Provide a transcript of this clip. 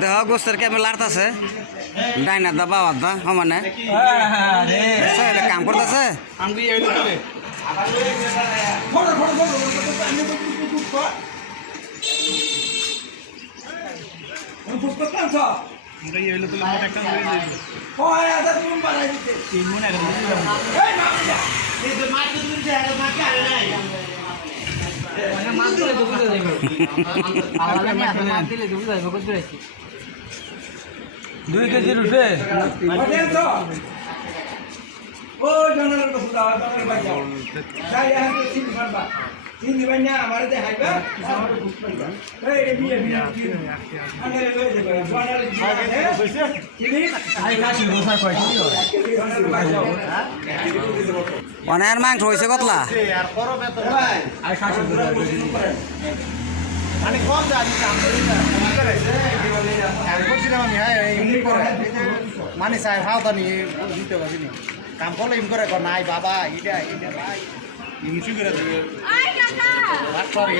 দেহ গোস্তের কেমন লাড়তাছে ডাইনার দা বাবার দা সমানে কাম করতেছে দুই কেজির উঠে ও জনের কথা জনের বাচ্চা যাই আর চিনি মারবা চিনি বান্না আমারে দেখাইবা আমার বুঝপাইবা এই বিয়ে বিয়ে আগে লই যাবে জনের কইছে চিনি আই কাশি রোসা কই অনেক মাংস হয়েছে কতলা আর করবে তো ভাই আই কাশি মানে কম জানি কাম করি না আমি করছিলাম আমি হ্যাঁ এমনি করে মানে সাহেব হাও তো নি দিতে পারিনি কাম করলে এম করে নাই বাবা এটা ভাই ইমসি করে দেবে আই কাকা রাত পরে